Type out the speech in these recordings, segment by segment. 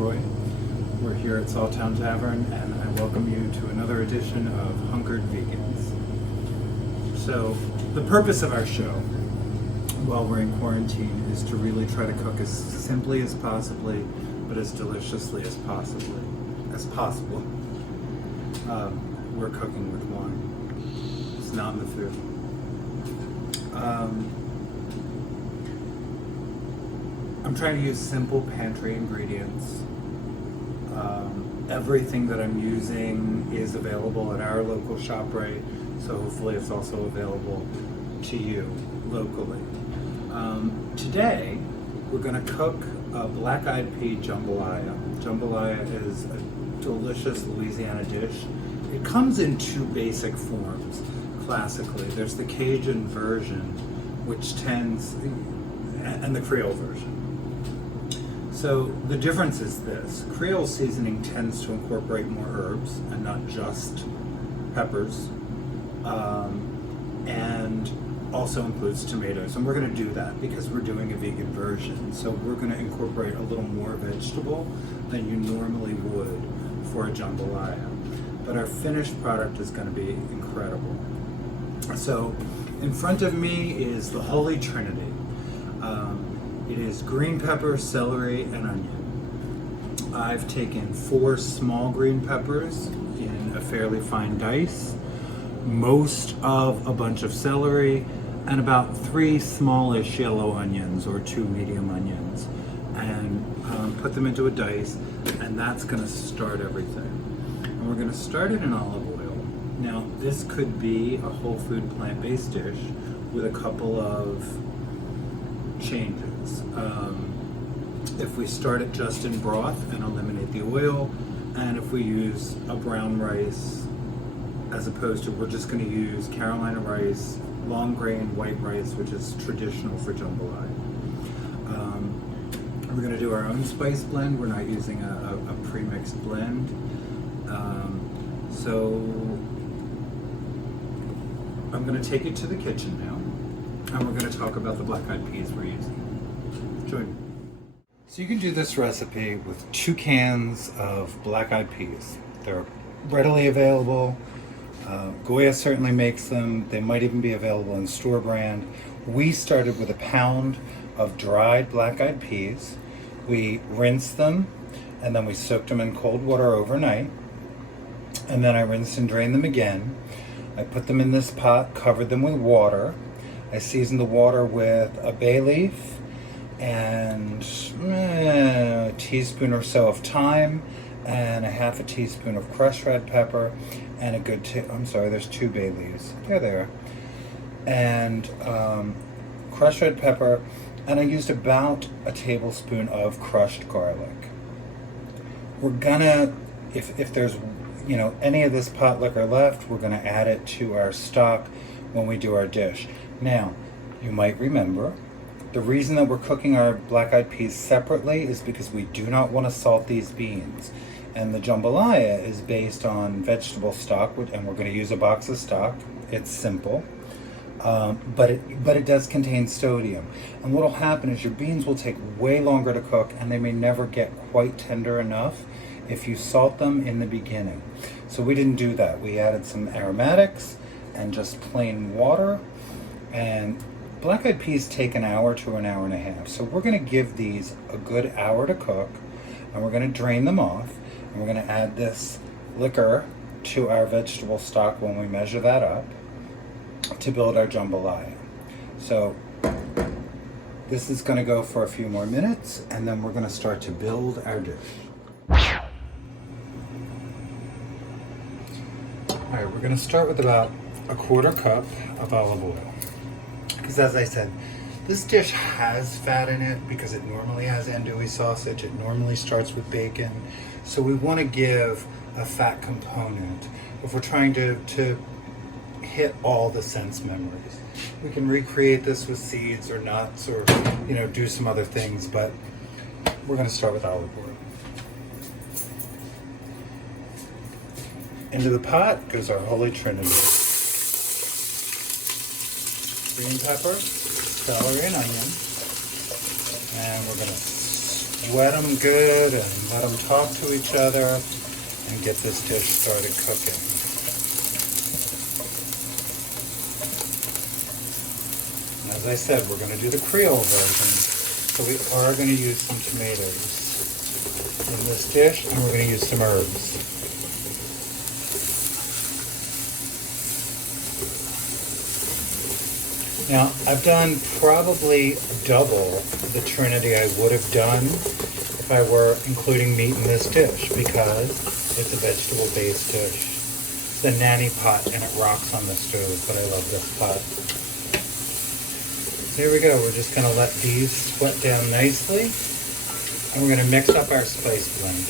Troy. We're here at SawTown Tavern, and I welcome you to another edition of Hunkered Vegans. So, the purpose of our show, while we're in quarantine, is to really try to cook as simply as possibly, but as deliciously as possible. We're cooking with wine. It's not in the food. I'm trying to use simple pantry ingredients. Everything that I'm using is available at our local ShopRite, so hopefully it's also available to you locally. Today, we're going to cook a Blackeyed Pea Jambalaya. Jambalaya is a delicious Louisiana dish. It comes in two basic forms, classically. There's the Cajun version, which tends, and the Creole version. So the difference is this: Creole seasoning tends to incorporate more herbs and not just peppers, and also includes tomatoes. And we're going to do that because we're doing a vegan version. So we're going to incorporate a little more vegetable than you normally would for a jambalaya. But our finished product is going to be incredible. So in front of me is the Holy Trinity. It is green pepper, celery, and onion. I've taken 4 small green peppers in a fairly fine dice, most of a bunch of celery, and about 3 smallish yellow onions or 2 medium onions, and put them into a dice, and that's going to start everything. And we're going to start it in olive oil. Now, this could be a whole food plant-based dish with a couple of changes. If we start it just in broth and eliminate the oil, and if we use a brown rice as opposed to, we're just going to use Carolina rice, long grain white rice, which is traditional for jambalaya. We're going to do our own spice blend. We're not using a pre-mixed blend. So I'm going to take you to the kitchen now, and we're going to talk about the black-eyed peas we're using. Join me. So you can do this recipe with 2 cans of black-eyed peas. They're readily available. Goya certainly makes them. They might even be available in store brand. We started with a pound of dried black-eyed peas. We rinsed them, and then we soaked them in cold water overnight. And then I rinsed and drained them again. I put them in this pot, covered them with water. I seasoned the water with a bay leaf and a teaspoon or so of thyme and a half a teaspoon of crushed red pepper and a good, there's 2 bay leaves. There they are. And crushed red pepper, and I used about a tablespoon of crushed garlic. We're gonna, if there's any of this pot liquor left, we're gonna add it to our stock when we do our dish. Now, you might remember, the reason that we're cooking our black-eyed peas separately is because we do not want to salt these beans. And the jambalaya is based on vegetable stock, and we're going to use a box of stock. It's simple, but it does contain sodium. And what will happen is your beans will take way longer to cook, and they may never get quite tender enough if you salt them in the beginning. So we didn't do that. We added some aromatics and just plain water. And black-eyed peas take an hour to an hour and a half. So we're going to give these a good hour to cook, and we're going to drain them off, and we're going to add this liquor to our vegetable stock when we measure that up to build our jambalaya. So this is going to go for a few more minutes, and then we're going to start to build our dish. All right, we're going to start with about a 1/4 cup of olive oil. Because as I said, this dish has fat in it because it normally has andouille sausage. It normally starts with bacon. So we want to give a fat component if we're trying to hit all the sense memories. We can recreate this with seeds or nuts or, do some other things, but we're going to start with olive oil. Into the pot goes our Holy Trinity. Green pepper, celery, and onion. And we're going to wet them good and let them talk to each other and get this dish started cooking. And as I said, we're going to do the Creole version, so we are going to use some tomatoes in this dish, and we're going to use some herbs. Now, I've done probably double the trinity I would have done if I were including meat in this dish, because it's a vegetable-based dish. It's a nanny pot and it rocks on the stove, but I love this pot. So here we go. We're just going to let these sweat down nicely, and we're going to mix up our spice blend.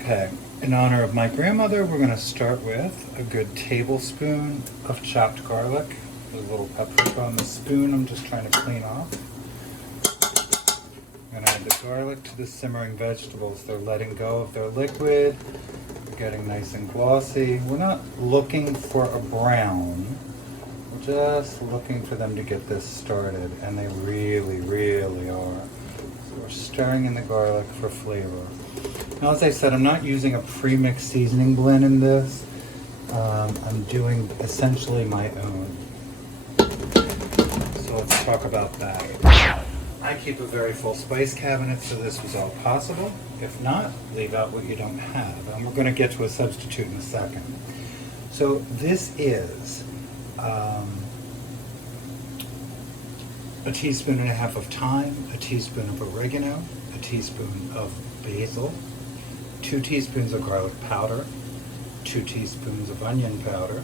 Okay, in honor of my grandmother, we're going to start with a good tablespoon of chopped garlic. There's a little paprika on the spoon I'm just trying to clean off. I'm going to add the garlic to the simmering vegetables. They're letting go of their liquid. They're getting nice and glossy. We're not looking for a brown. We're just looking for them to get this started, and they really, really are. So we're stirring in the garlic for flavor. Now, as I said, I'm not using a pre-mixed seasoning blend in this. I'm doing essentially my own. So let's talk about that. I keep a very full spice cabinet, so this was all possible. If not, leave out what you don't have. And we're going to get to a substitute in a second. So this is a teaspoon and a half of thyme, a teaspoon of oregano, a teaspoon of basil, 2 teaspoons of garlic powder, 2 teaspoons of onion powder,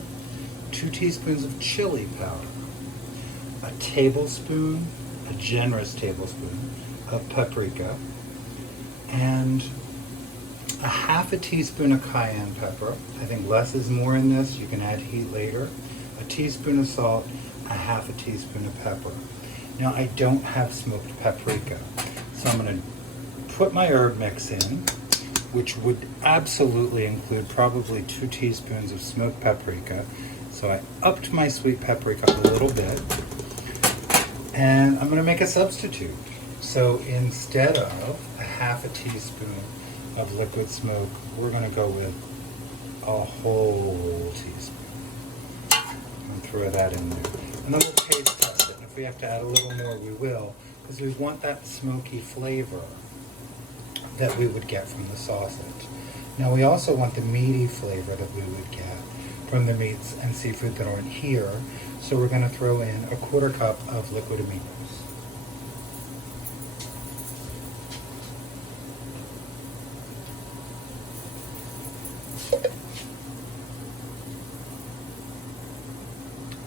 2 teaspoons of chili powder, a tablespoon, a generous tablespoon of paprika, and a half a teaspoon of cayenne pepper. I think less is more in this. You can add heat later. A teaspoon of salt, a half a teaspoon of pepper. Now, I don't have smoked paprika, so I'm going to put my herb mix in, which would absolutely include probably 2 teaspoons of smoked paprika. So I upped my sweet paprika a little bit, and I'm going to make a substitute. So instead of a half a teaspoon of liquid smoke, we're going to go with a whole teaspoon and throw that in there. And then we'll taste test it. And if we have to add a little more, we will, because we want that smoky flavor that we would get from the sausage. Now, we also want the meaty flavor that we would get from the meats and seafood that aren't here. So we're going to throw in a 1/4 cup of liquid aminos.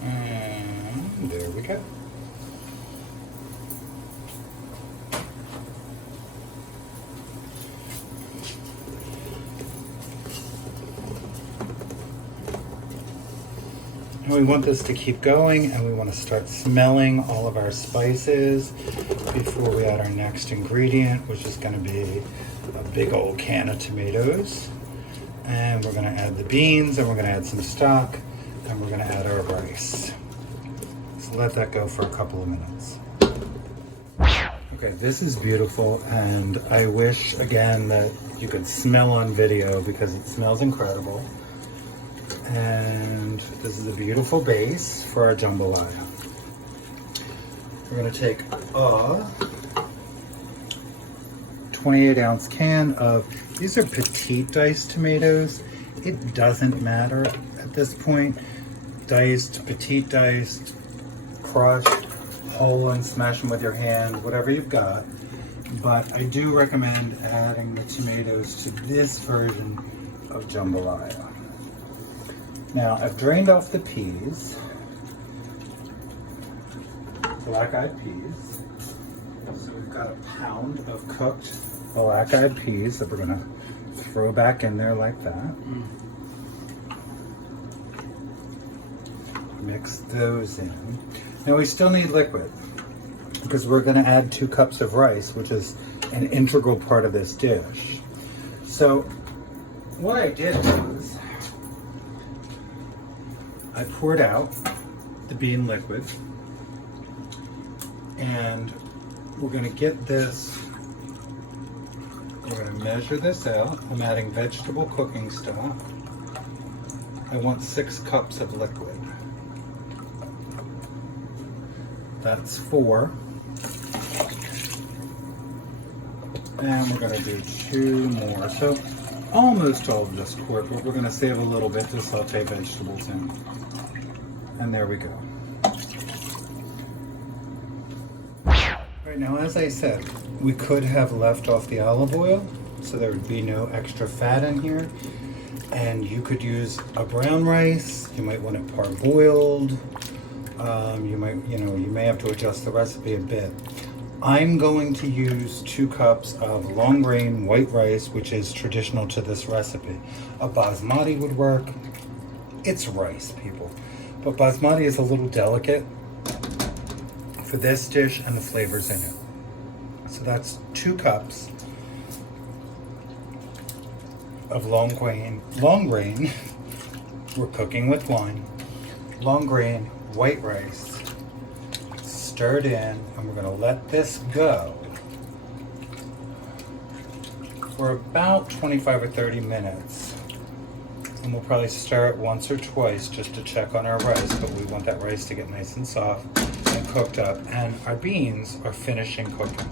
And there we go. And we want this to keep going, and we want to start smelling all of our spices before we add our next ingredient, which is going to be a big old can of tomatoes. And we're going to add the beans, and we're going to add some stock, and we're going to add our rice. So let that go for a couple of minutes. Okay, this is beautiful, and I wish, again, that you could smell on video because it smells incredible. And this is a beautiful base for our jambalaya. We're going to take a 28-ounce can of, these are petite diced tomatoes. It doesn't matter at this point. Diced, petite diced, crushed, whole, and smash them with your hand, whatever you've got. But I do recommend adding the tomatoes to this version of jambalaya. Now, I've drained off the peas, black-eyed peas. So we've got a pound of cooked black-eyed peas that we're going to throw back in there like that. Mix those in. Now we still need liquid because we're going to add 2 cups of rice, which is an integral part of this dish. So what I did was I poured out the bean liquid and we're going to get this, we're going to measure this out. I'm adding vegetable cooking stock. I want 6 cups of liquid. That's 4. And we're going to do 2 more. So almost all of this quart, but we're going to save a little bit to saute vegetables in. And there we go. Right now, as I said, we could have left off the olive oil, so there would be no extra fat in here. And you could use a brown rice. You might want it parboiled. You may have to adjust the recipe a bit. I'm going to use 2 cups of long grain white rice, which is traditional to this recipe. A basmati would work. It's rice, people. But basmati is a little delicate for this dish and the flavors in it. So that's 2 cups of long grain, we're cooking with wine, long grain white rice, stirred in, and we're going to let this go for about 25 or 30 minutes. And we'll probably stir it once or twice just to check on our rice, but we want that rice to get nice and soft and cooked up, and our beans are finishing cooking.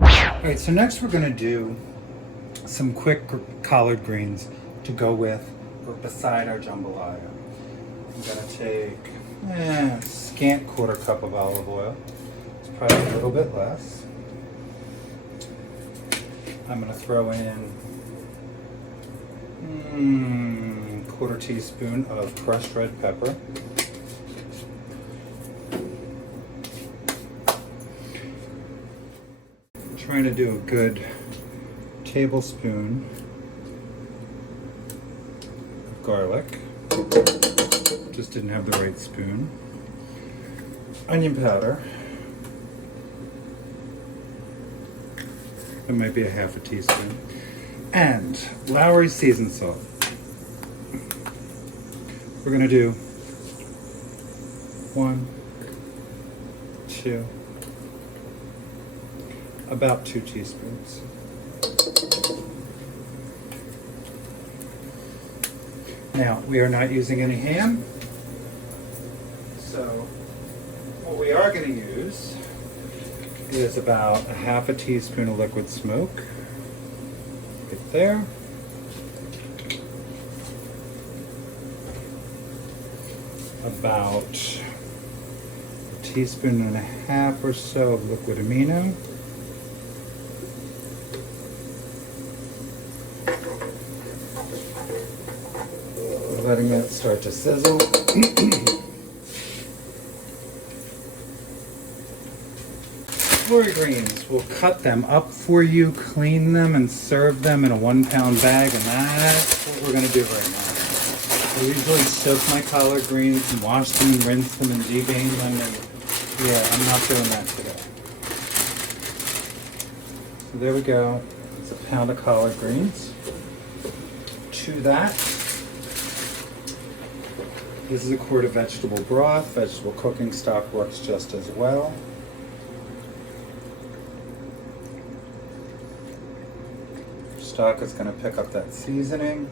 All right, so next we're going to do some quick collard greens to go with or beside our jambalaya. I'm going to take a scant 1/4 cup of olive oil. It's probably a little bit less. I'm going to throw in 1/4 teaspoon of crushed red pepper. Trying to do a good tablespoon of garlic. Just didn't have the right spoon. Onion powder. It might be a 1/2 teaspoon. And Lowry seasoned salt. We're going to do 1, 2, about 2 teaspoons. Now, we are not using any ham, so what we are going to use is about a 1/2 teaspoon of liquid smoke. Right there. About a teaspoon and a half or so of liquid amino. Letting that start to sizzle. Flurry greens, we'll cut them up for you, clean them, and serve them in a 1-pound bag, and that's what we're going to do right now. I usually soak my collard greens and wash them and rinse them and devein them, and yeah, I'm not doing that today. So there we go. It's a pound of collard greens. To that, this is a quart of vegetable broth. Vegetable cooking stock works just as well. Stock is going to pick up that seasoning.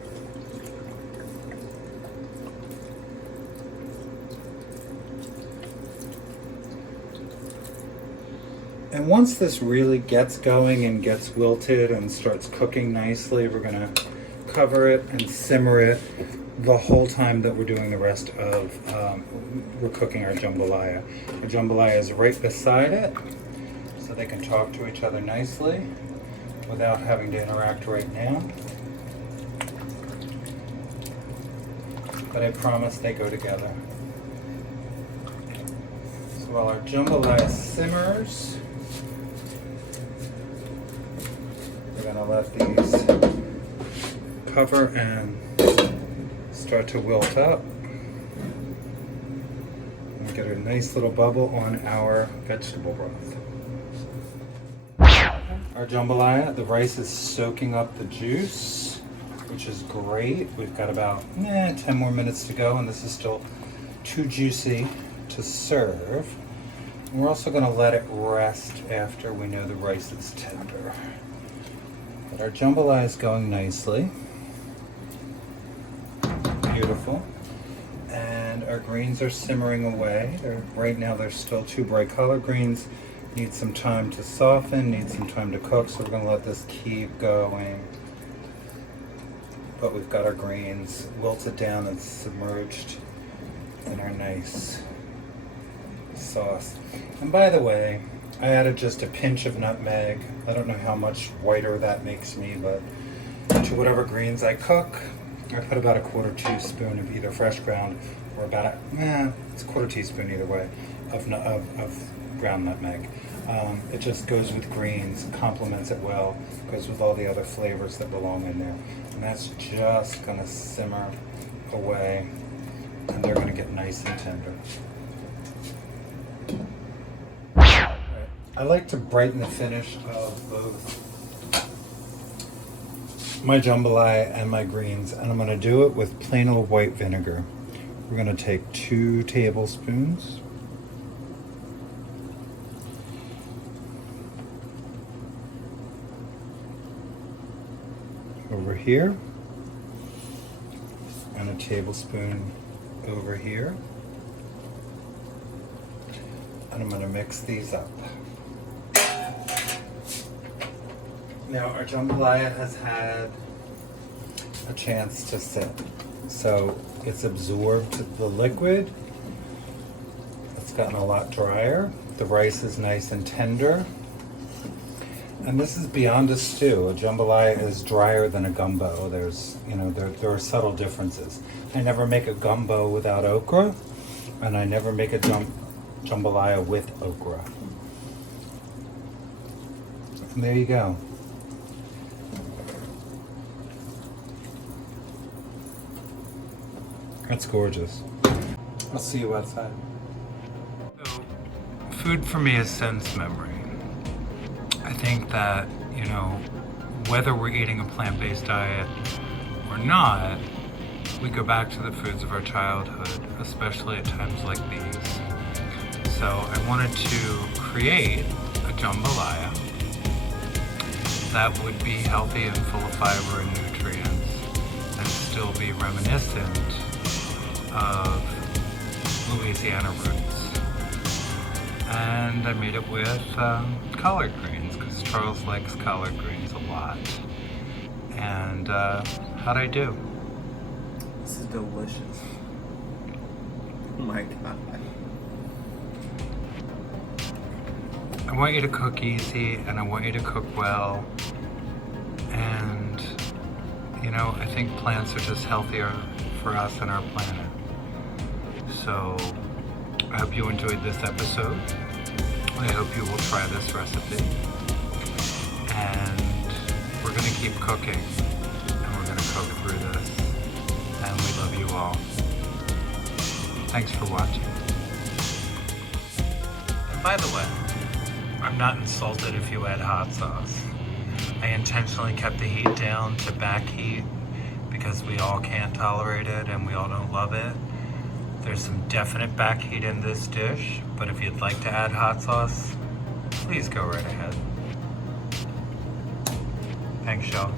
And once this really gets going and gets wilted and starts cooking nicely, we're going to cover it and simmer it the whole time that we're doing the rest of, we're cooking our jambalaya. Our jambalaya is right beside it, so they can talk to each other nicely without having to interact right now. But I promise they go together. So while our jambalaya simmers, we're gonna let these cover and start to wilt up. And get a nice little bubble on our vegetable broth. Our jambalaya, the rice is soaking up the juice, which is great. We've got about 10 more minutes to go, and this is still too juicy to serve. We're also going to let it rest after we know the rice is tender. But our jambalaya is going nicely. Beautiful. And our greens are simmering away. Right now they're still too bright. Collard greens need some time to soften, need some time to cook, so we're going to let this keep going. But we've got our greens wilted down and submerged in our nice sauce. And by the way, I added just a pinch of nutmeg. I don't know how much whiter that makes me, but to whatever greens I cook, I put about a quarter teaspoon of either fresh ground or it's a quarter teaspoon either way of ground nutmeg. It just goes with greens, complements it well, goes with all the other flavors that belong in there. And that's just gonna simmer away, and they're gonna get nice and tender. I like to brighten the finish of both my jambalaya and my greens, and I'm going to do it with plain old white vinegar. We're going to take 2 tablespoons. Over here, and a tablespoon over here. And I'm going to mix these up. Now our jambalaya has had a chance to sit, so it's absorbed the liquid. It's gotten a lot drier. The rice is nice and tender. And this is beyond a stew. A jambalaya is drier than a gumbo. There are subtle differences. I never make a gumbo without okra, and I never make a jambalaya with okra. And there you go. That's gorgeous. I'll see you outside. So, food for me is sense memory. I think that, whether we're eating a plant-based diet or not, we go back to the foods of our childhood, especially at times like these. So I wanted to create a jambalaya that would be healthy and full of fiber and nutrients and still be reminiscent of Louisiana roots. And I made it with collard greens because Charles likes collard greens a lot. And how'd I do? This is delicious. Oh my god. I want you to cook easy and I want you to cook well. And, I think plants are just healthier for us and our planet. So, I hope you enjoyed this episode. I hope you will try this recipe. And we're going to keep cooking. And we're going to cook through this. And we love you all. Thanks for watching. And by the way, I'm not insulted if you add hot sauce. I intentionally kept the heat down to back heat because we all can't tolerate it and we all don't love it. There's some definite back heat in this dish, but if you'd like to add hot sauce, please go right ahead. Thanks, y'all.